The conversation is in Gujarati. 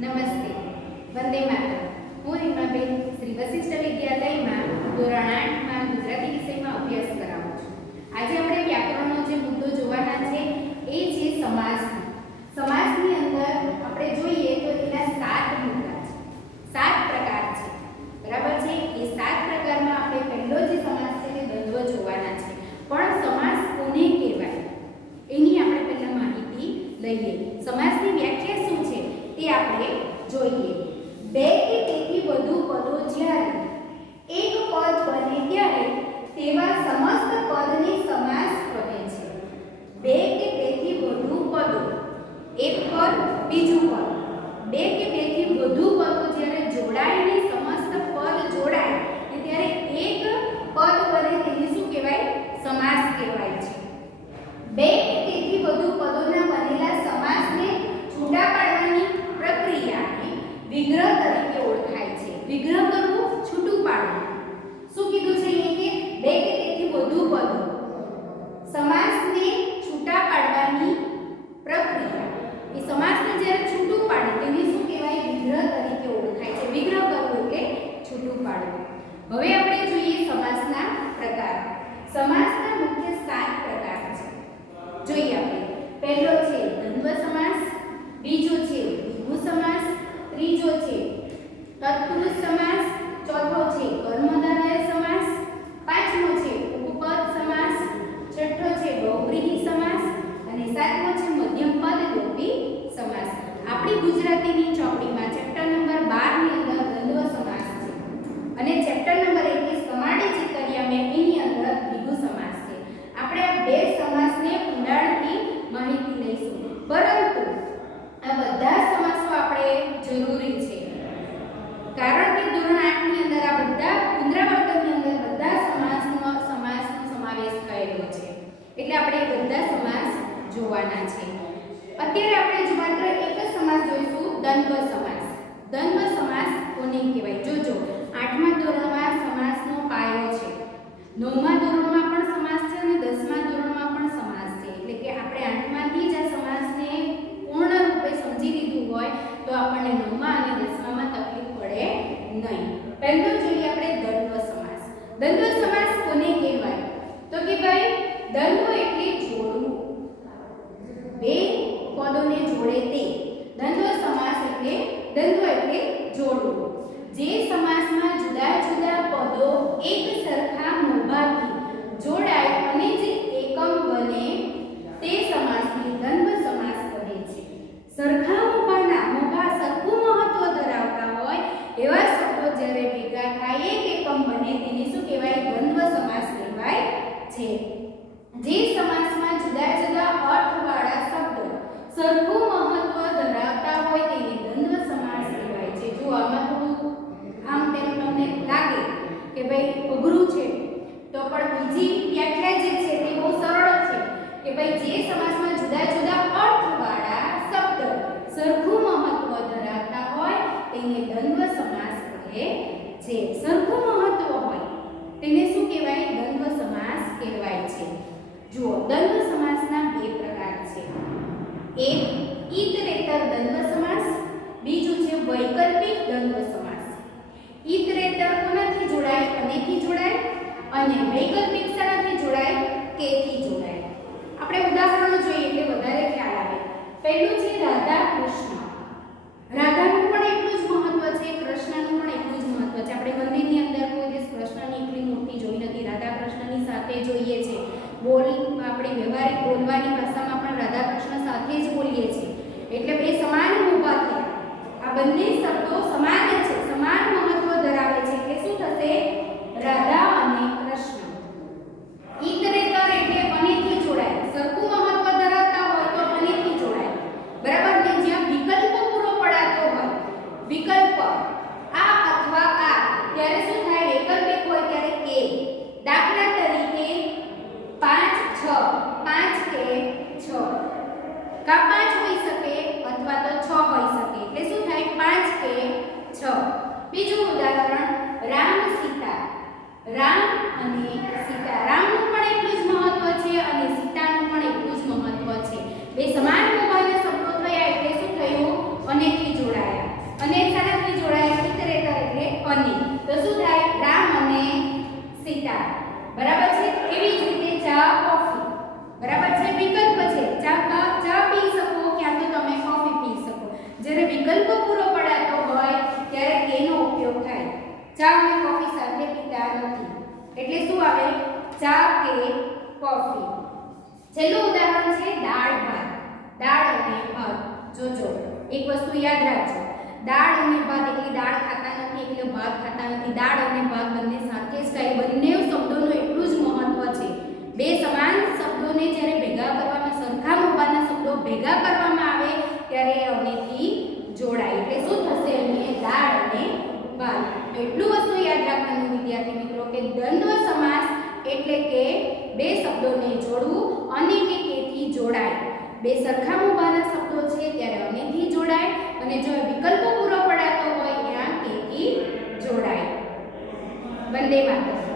નમસ્તે. વંદે માતરમ. હું રીમાબેન શ્રી વશિષ્ઠ વિદ્યાલયમાં ધોરણ 8માં ગુજરાતી વિષયમાં અભ્યાસ કરાવું છું. આજે આપણે વ્યાકરણનો જે મુદ્દો જોવાના છે એ છે સમાસ. સમાસની અંદર આપણે જોઈએ તો એના 7 મુદ્દા છે, 7 પ્રકાર છે. બરાબર છે? એ 7 પ્રકારમાં આપણે પહેલો જે સમાસ છે તે દ્વંદ્વ જોવાના છે. પણ સમાસ કોને કહેવાય એની આપણે પહેલા માહિતી લઈએ. સમાસની વ્યાખ્યા શું છે તે આપણે જોઈએ. બે કે તેથી વધુ પદો જ્યારે એક પદ બને ત્યારે તેવા સમસ્ત પદને સમાસ કહે છે. બે કે તેથી વધુ પદો, એક પદ બીજું પદ, બે કે તેથી વધુ પદો જ્યારે જોડાઈને સમસ્ત પદ જોડાય ત્યારે એક પદ બને તેને શું કહેવાય? સમાસ કહેવાય છે. બે કે તેથી વધુ પદોના બનેલા સમાસને છૂટા પાડવાની પ્રક્રિયાને વિગ્રહ તરીકે ઓળખાય છે. વિગ્રહ કરવું, છૂટું પાડવું. શું કીધું છે એ કે બે કે તેથી વધુ પદો સમાસને છૂટા પાડવાની પ્રક્રિયા, એ સમાસને જ્યારે છૂટું પાડે તેને શું કહેવાય? વિગ્રહ તરીકે ઓળખાય છે. વિગ્રહ કરવું એટલે છૂટું પાડવું. હવે આપણે જોઈએ સમાસના પ્રકાર. સમાસના મુખ્ય 7 પ્રકાર છે. જોઈએ આપણે. પહેલો છે દ્વંદ્વ સમાસ, બીજો છે દ્વિગુ સમાસ, ત્રીજો છે તત્પુરુષ સમાસ, ચોથો છે કર્મધારય સમાસ, પાંચમો છે ઉપપદ સમાસ, છઠ્ઠો છે બહુવ્રીહી સમાસ અને સાતમો છે મધ્યમપદ લોપી સમાસ. આપણી ગુજરાતીની ચોપડીમાં ચેપ્ટર નંબર 12 ની અંદર દ્વંદ્વ સમાસ છે અને ચેપ્ટર નંબર 21 કમાડી ચિતરિયા મેં એની અંદર દ્વિગુ સમાસ છે. આપણે આ બે સમાસને ઊંડાણથી માહિતી લઈશું, પરંતુ આ બધા સમાસો આપણે જરૂરી છે, કારણ કે ધોરણ 8 ની અંદર આ બધા પુનરાવર્તનની અંદર બધા સમાસનો સમાવેશ થયેલો છે. એટલે આપણે બધા સમાસ જોવાના છે. અત્યારે આપણે જો માત્ર એક જ સમાસ જોઈશું, દ્વંદ્વ સમાસ. દ્વંદ્વ સમાસ કોને કહેવાય? જોજો, 8મા ધોરણમાં સમાસનો પાયો છે, 9મા ધોરણમાં પણ સમાસ છે અને 10મા ધોરણમાં પણ સમાસ છે. એટલે કે આપણે 8માંથી જ આ સમાસને પૂર્ણ રૂપે સમજી લીધું હોય તો આપણને 9મા અને 10મામાં તકલીફ પડે નહીં. પહેલો જોઈએ આપણે દ્વંદ્વ સમાસ. દ્વંદ્વ સમાસ કોને કહેવાય? તો કે ભાઈ દ્વંદ્વ એટલે જોડવું, બે પદોને જોડે તે. દ્વંદ્વ સમાસ એટલે જોડવું. જે સમાસમાં જુદા જુદા પદો એક સરખા મોભાથી જોડાય અને જે એકમ બને તે સમાસને દ્વંદ્વ સમાસ કહે છે. સરખા મોભા સરખું મહત્વ ધરાવતા હોય એવા શબ્દો જ્યારે ભેગા થાય એક એકમ બને તેને શું કહેવાય? દ્વંદ્વ સમાસ કહેવાય છે. જે સમાસમાં જુદા જુદા અર્થવાળા શબ્દો સરખું મહત્વ ધરાવતા હોય તેને દ્વંદ્વ સમાસ કહેવાય છે. જો આમાં થોડું આમ તેમ તમને લાગે કે ભાઈ અઘરું છે, તો પણ બીજી વ્યાખ્યા જે છે તે બહુ સરળ છે કે ભાઈ જે સમાસમાં જુદા જુદા અર્થવાળા શબ્દ સરખું મહત્વ ધરાવતા હોય તેને દ્વંદ્વ સમાસ કહે છે. સરખું મહત્વ હોય તેને શું કહેવાય? દ્વંદ્વ સમાસ કહેવાય છે. જુઓ, દ્વંદ્વ સમાસના 2 પ્રકાર છે. એક ઈતરેતર દ્વંદ્વ સમાસ, બીજું છે વૈકલ્પિક દ્વંદ્વ સમાસ. ઈતરેતર કોનાથી જોડાય? અનેથી જોડાય, અને વૈકલ્પિક શાનાથી જોડાય? કે થી જોડાય. આપણે ઉદાહરણો જોઈએ એટલે વધારે ખ્યાલ આવે. પહેલું છે રાધા કૃષ્ણ. રાધાનું પણ એટલું જ મહત્વ છે, કૃષ્ણનું પણ એટલું જ મહત્વ છે. આપણે મંદિરની અંદર કોઈ દિવસ કૃષ્ણની એટલી મૂર્તિ જોઈ નથી, રાધા કૃષ્ણની સાથે જોઈએ છે. આપણે વ્યવહારિક બોલવાની ભાષામાં પણ રાધા કૃષ્ણ સાથે જ બોલીએ છીએ. એટલે બે સમાન ઊભા થયા. આ બંને શબ્દો સમાન છે, સમાન મહત્વ ધરાવે છે. એટલે શું થશે? રાધા અને કૃષ્ણ. ઈતરેતર એટલે અનેથી જોડાય, સરખું મહત્વ ધરાવતા હોય તો અનેથી જોડાય. બરાબર ને? જ્યાં વિકલ્પ પૂરો પડાતો હોય, વિકલ્પ આ અથવા આ, ત્યારે શું થાય? વૈકલ્પિક હોય ત્યારે કે. દાખલા તરીકે 5 6, 5 કે 6, કા 5 હોઈ શકે અથવા તો 6 હોઈ શકે. એટલે શું થાય? 5 કે 6. બીજું ઉદાહરણ રામ સીતા. રામ અને સીતા. રામનું પણ એટલું જ મહત્વ છે અને સીતાનું પણ એટલું જ મહત્વ છે. બે સમાન મોભાના શબ્દો થયા એટલે શું થયું? અનેથી જોડાયા. બરાબર છે. એવી જ રીતે ચા કોફી બરાબર છે. વિકલ્પ છે ચા પી શકો ક્યાં તો તમે કોફી પી શકો. જ્યારે વિકલ્પ પૂરો પડાતો હોય ત્યારે કેનો ઉપયોગ થાય. ચા અને કોફી સાથે પીતા નથી એટલે શું આવે ચા કે કોફી. છેલ્લું ઉદાહરણ છે દાળ ભાત. દાળ અને ભાત. જોજો એક વસ્તુ યાદ રાખજો, દાળ અને ભાત એટલે દાળ ખાતા નથી એટલે ભાત ખાતા નથી. દાળ અને ભાત બંને સાથે જ ખાય. બંને શબ્દોનું એટલું જ મહત્વ છે. બે સમાન શબ્દોને જ્યારે ભેગા કરવામાં, સરખા મૂકવાના શબ્દો ભેગા કરવામાં આવે ત્યારે અનેથી જોડાય. એટલે શું થશે અહીં દાળ અને ભાત. એટલું વસ્તુ યાદ રાખવાનું વિદ્યાર્થી મિત્રો કે દ્વંદ્વ સમાસ એટલે કે બે શબ્દોને જોડવું અને કે થી જોડાય. બે સરખા મૂકવાના શબ્દો છે ત્યારે અનેથી જોડાય અને જો વિકલ્પો પૂરો પડાતો હોય ત્યાં કે થી જોડાય. વંદે માતરમ.